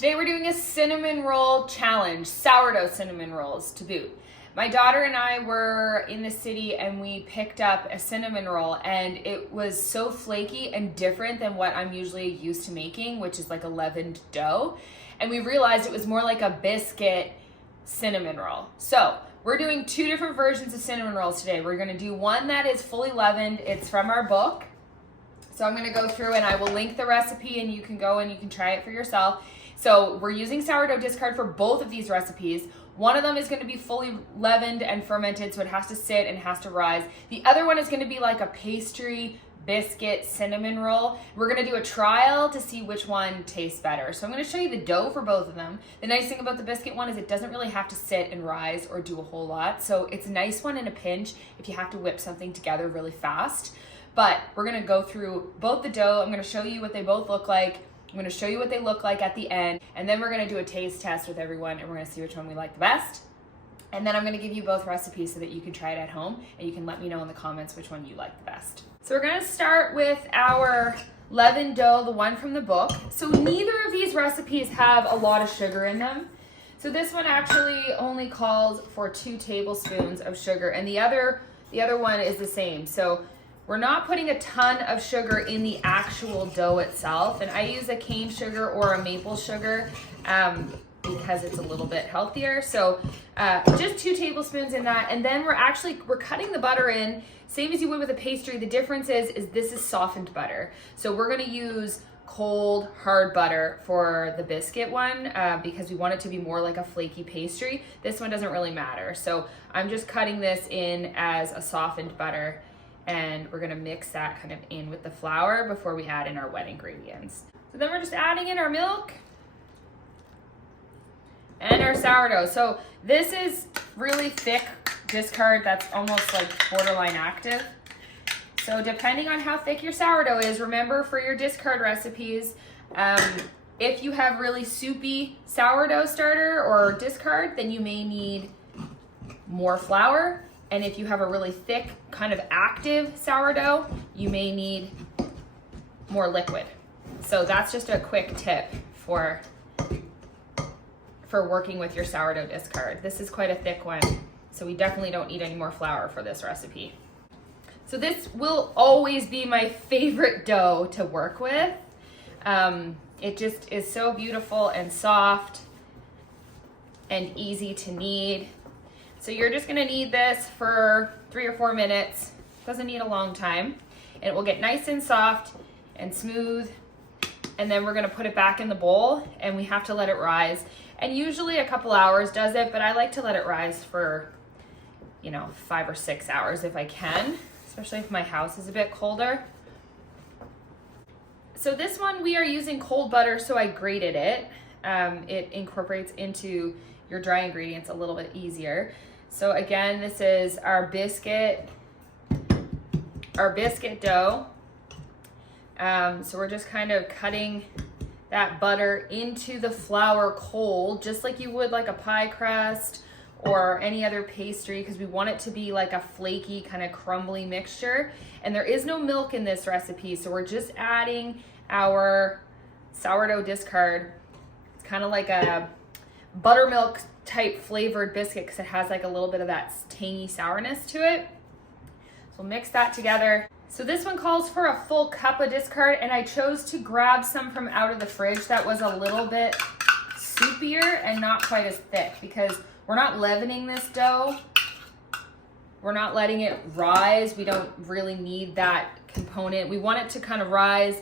Today we're doing a cinnamon roll challenge, sourdough cinnamon rolls to boot. My daughter and I were in the city and we picked up a cinnamon roll, and it was so flaky and different than what I'm usually used to making, which is like a leavened dough. And we realized it was more like a biscuit cinnamon roll. So we're doing two different versions of cinnamon rolls today. We're gonna do one that is fully leavened. It's from our book. So I'm gonna go through and I will link the recipe and you can go and you can try it for yourself. So we're using sourdough discard for both of these recipes. One of them is going to be fully leavened and fermented, so it has to sit and has to rise. The other one is going to be like a pastry biscuit cinnamon roll. We're going to do a trial to see which one tastes better. So I'm going to show you the dough for both of them. The nice thing about the biscuit one is it doesn't really have to sit and rise or do a whole lot. So it's a nice one in a pinch if you have to whip something together really fast. But we're going to go through both the dough. I'm going to show you what they both look like. I'm going to show you what they look like at the end, and then we're going to do a taste test with everyone, and we're going to see which one we like the best. And then I'm going to give you both recipes so that you can try it at home, and you can let me know in the comments which one you like the best. So we're going to start with our leavened dough, the one from the book. So neither of these recipes have a lot of sugar in them. So this one actually only calls for 2 tablespoons of sugar, and the other one is the same. So we're not putting a ton of sugar in the actual dough itself, and I use a cane sugar or a maple sugar because it's a little bit healthier. So just 2 tablespoons in that, and then we're cutting the butter in, same as you would with a pastry. The difference is this is softened butter. So we're gonna use cold, hard butter for the biscuit one because we want it to be more like a flaky pastry. This one doesn't really matter. So I'm just cutting this in as a softened butter, and we're gonna mix that kind of in with the flour before we add in our wet ingredients. So then we're just adding in our milk and our sourdough. So this is really thick discard that's almost like borderline active. So depending on how thick your sourdough is, remember for your discard recipes, if you have really soupy sourdough starter or discard, then you may need more flour. And if you have a really thick, kind of active sourdough, you may need more liquid. So that's just a quick tip for working with your sourdough discard. This is quite a thick one, so we definitely don't need any more flour for this recipe. So this will always be my favorite dough to work with. It just is so beautiful and soft and easy to knead. So you're just gonna knead this for 3 or 4 minutes. Doesn't need a long time. And it will get nice and soft and smooth. And then we're gonna put it back in the bowl, and we have to let it rise. And usually a couple hours does it, but I like to let it rise for, 5 or 6 hours if I can, especially if my house is a bit colder. So this one we are using cold butter, so I grated it. It incorporates into your dry ingredients a little bit easier. So again, this is our biscuit dough. So we're just kind of cutting that butter into the flour cold, just like you would like a pie crust or any other pastry, because we want it to be like a flaky, kind of crumbly mixture. And there is no milk in this recipe, so we're just adding our sourdough discard. It's kind of like a buttermilk type flavored biscuit because it has like a little bit of that tangy sourness to it. So we'll mix that together. So this one calls for a full cup of discard, and I chose to grab some from out of the fridge that was a little bit soupier and not quite as thick, because we're not leavening this dough. We're not letting it rise. We don't really need that component. We want it to kind of rise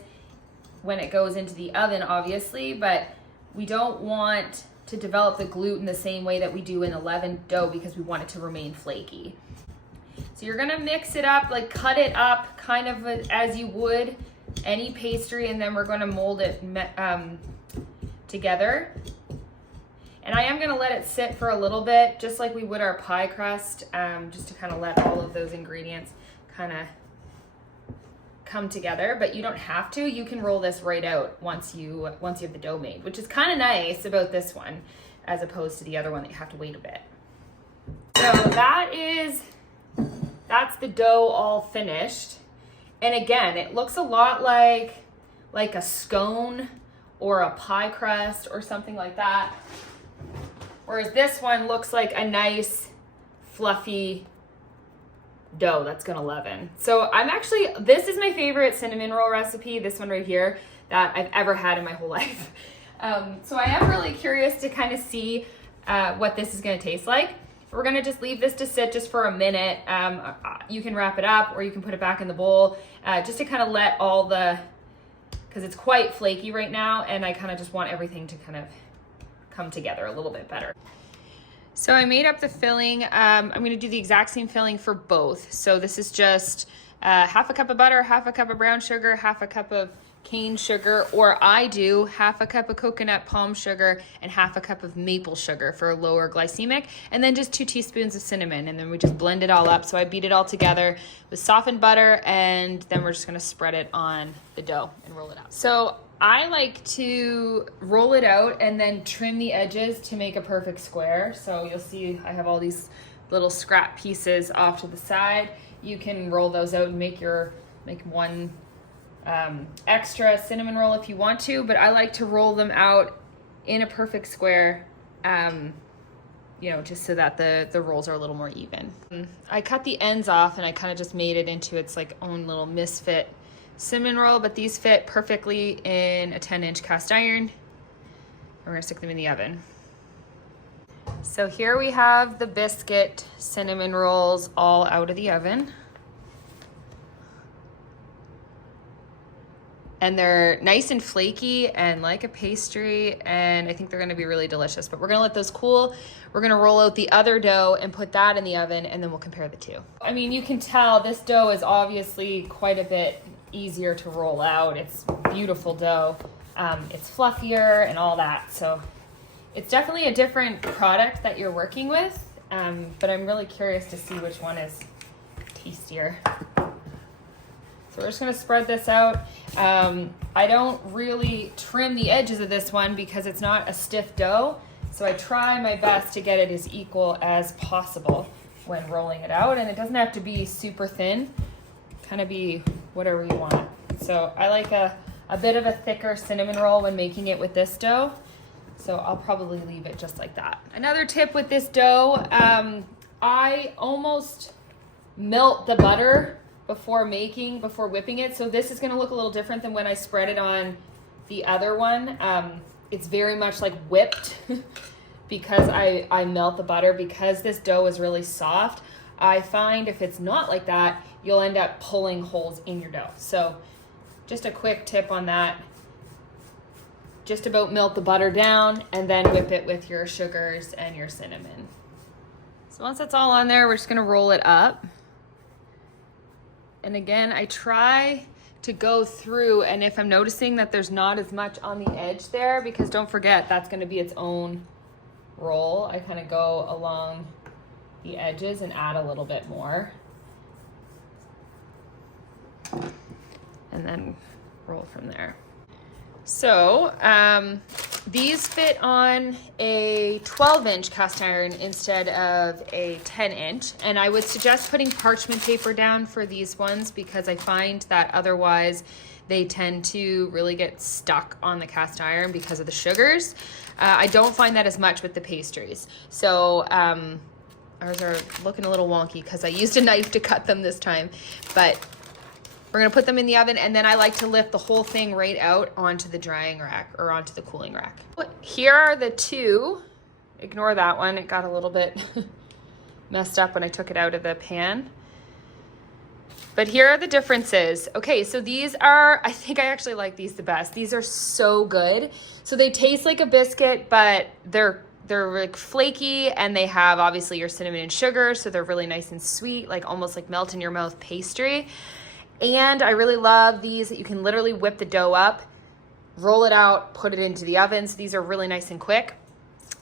when it goes into the oven, obviously, but we don't want to develop the gluten the same way that we do in a leavened dough because we want it to remain flaky. So you're gonna mix it up, like cut it up kind of as you would any pastry, and then we're gonna mold it together. And I am gonna let it sit for a little bit, just like we would our pie crust, just to kind of let all of those ingredients kind of come together, but you don't have to. You can roll this right out once you have the dough made, which is kind of nice about this one as opposed to the other one that you have to wait a bit. So that's the dough all finished. And again, it looks a lot like a scone or a pie crust or something like that. Whereas this one looks like a nice fluffy dough that's gonna leaven. So this is my favorite cinnamon roll recipe, this one right here, that I've ever had in my whole life. So I am really curious to kind of see what this is gonna taste like. We're gonna just leave this to sit just for a minute. You can wrap it up or you can put it back in the bowl just to kind of let because it's quite flaky right now and I kind of just want everything to kind of come together a little bit better. So I made up the filling. I'm gonna do the exact same filling for both. So this is just half a cup of butter, half a cup of brown sugar, half a cup of cane sugar, or I do half a cup of coconut palm sugar and half a cup of maple sugar for lower glycemic, and then just 2 teaspoons of cinnamon, and then we just blend it all up. So I beat it all together with softened butter, and then we're just gonna spread it on the dough and roll it out. So I like to roll it out and then trim the edges to make a perfect square. So you'll see I have all these little scrap pieces off to the side. You can roll those out and make one extra cinnamon roll if you want to, but I like to roll them out in a perfect square, just so that the rolls are a little more even. I cut the ends off and I kind of just made it into its like own little misfit cinnamon roll, but these fit perfectly in a 10-inch cast iron. And we're gonna stick them in the oven. So here we have the Biscuit cinnamon rolls all out of the oven. And they're nice and flaky and like a pastry, and I think they're gonna be really delicious. But we're gonna let those cool. We're gonna roll out the other dough and put that in the oven, and then we'll compare the two. I mean, you can tell this dough is obviously quite a bit easier to roll out. It's beautiful dough. It's fluffier and all that. So it's definitely a different product that you're working with, but I'm really curious to see which one is tastier. So we're just gonna spread this out. I don't really trim the edges of this one because it's not a stiff dough. So I try my best to get it as equal as possible when rolling it out. And it doesn't have to be super thin, kind of be whatever you want. So I like a bit of a thicker cinnamon roll when making it with this dough. So I'll probably leave it just like that. Another tip with this dough, I almost melt the butter before whipping it. So this is gonna look a little different than when I spread it on the other one. It's very much like whipped because I melt the butter. Because this dough is really soft, I find if it's not like that, you'll end up pulling holes in your dough. So just a quick tip on that. Just about melt the butter down and then whip it with your sugars and your cinnamon. So once that's all on there, we're just gonna roll it up. And again, I try to go through, and if I'm noticing that there's not as much on the edge there, because don't forget, that's gonna be its own roll, I kind of go along the edges and add a little bit more. And then roll from there. So these fit on a 12-inch cast iron instead of a 10-inch. And I would suggest putting parchment paper down for these ones because I find that otherwise they tend to really get stuck on the cast iron because of the sugars. I don't find that as much with the pastries. So ours are looking a little wonky because I used a knife to cut them this time. But we're gonna put them in the oven, and then I like to lift the whole thing right out onto the drying rack or onto the cooling rack. Here are the two. Ignore that one, it got a little bit messed up when I took it out of the pan. But here are the differences. Okay, so these are, I think I actually like these the best. These are so good. So they taste like a biscuit, but they're like flaky, and they have obviously your cinnamon and sugar, so they're really nice and sweet, like almost like melt in your mouth pastry. And I really love these that you can literally whip the dough up, roll it out, put it into the oven. So these are really nice and quick.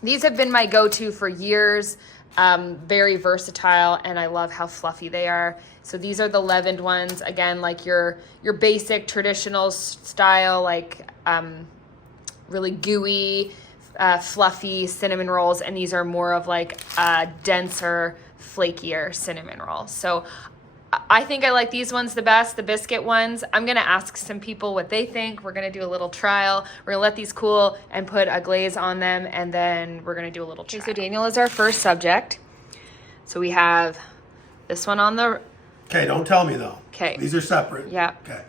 These have been my go-to for years, very versatile, and I love how fluffy they are. So these are the leavened ones, again, like your basic traditional style, like really gooey, fluffy cinnamon rolls, and these are more of like a denser, flakier cinnamon roll. So I think I like these ones the best, the biscuit ones. I'm gonna ask some people what they think. We're gonna do a little trial. We're gonna let these cool and put a glaze on them, and then we're gonna do a little trial. Okay, so Daniel is our first subject. So we have this one on the... Okay, don't tell me though. Okay. These are separate. Yeah. Okay.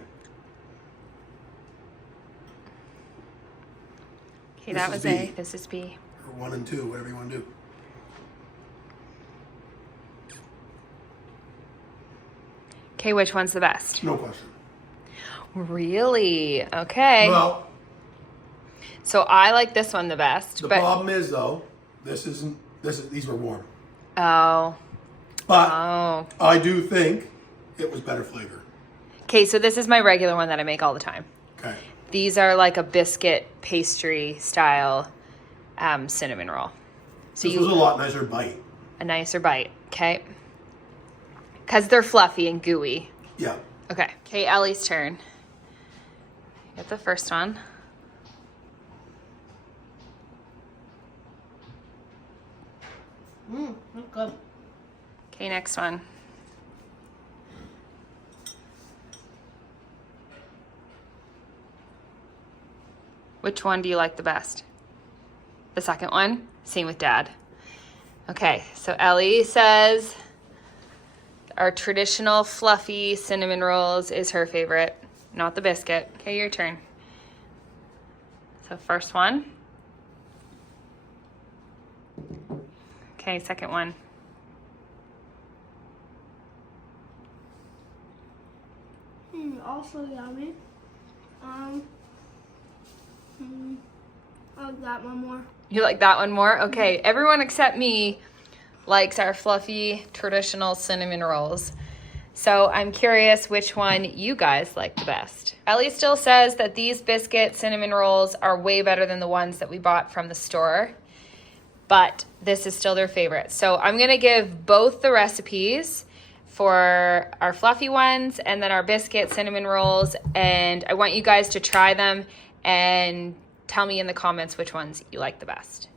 Okay, that was A. This is B. Or 1 and 2, whatever you want to do. Okay, which one's the best? No question. Really? Okay. Well, so I like this one the best. the problem is though, these were warm. Oh. But I do think it was better flavor. Okay, so this is my regular one that I make all the time. Okay. These are like a biscuit pastry style cinnamon roll. So this was a lot nicer bite. A nicer bite, okay? Because they're fluffy and gooey. Yeah. Okay. Okay, Ellie's turn. Get the first one. That's good. Okay, next one. Which one do you like the best? The second one? Same with Dad. Okay, so Ellie says our traditional fluffy cinnamon rolls is her favorite, not the biscuit. Okay, your turn. So first one. Okay, second one. Also yummy. I like that one more. You like that one more? Okay, everyone except me likes our fluffy traditional cinnamon rolls. So I'm curious which one you guys like the best. Ellie still says that these biscuit cinnamon rolls are way better than the ones that we bought from the store, but this is still their favorite. So I'm gonna give both the recipes for our fluffy ones and then our biscuit cinnamon rolls, and I want you guys to try them and tell me in the comments which ones you like the best.